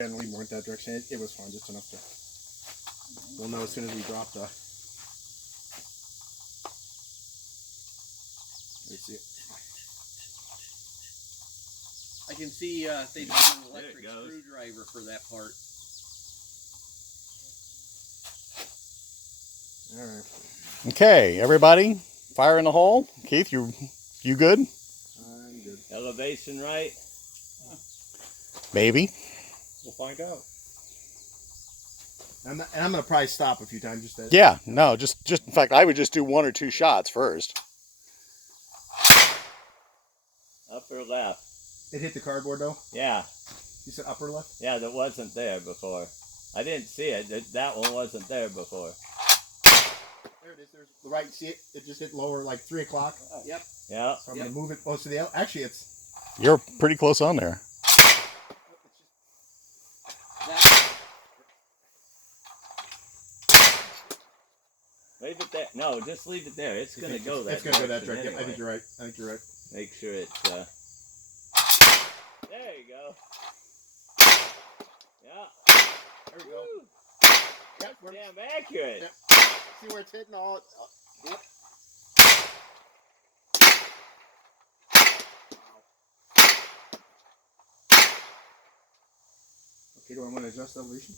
And we weren't that direction. It was fine, just enough to. We'll know as soon as we drop the. Let me see it. I can see they need an electric screwdriver for that part. All right. Okay, everybody, fire in the hole. Keith, you good? I'm good. Elevation right? Maybe. We'll find out. And I'm gonna probably stop a few times just to. Yeah, no, just in fact, I would just do 1 or 2 shots first. Up or left? It hit the cardboard though. Yeah. You said upper left. Yeah, that wasn't there before. I didn't see it. That one wasn't there before. There it is. There's the right. See it? It just hit lower like 3 o'clock. Yep. Yeah. So I'm gonna move it close to the. Actually, it's. You're pretty close on there. Leave it there. No, just leave it there. It's gonna go that. It's gonna go that direction direction. anyway. I think you're right. I think you're right. Make sure it's. There you go. Yeah. There we go. Woo. Yep, Damn accurate. Yep. See where it's hitting all. Yep. Okay, do I want to adjust elevation?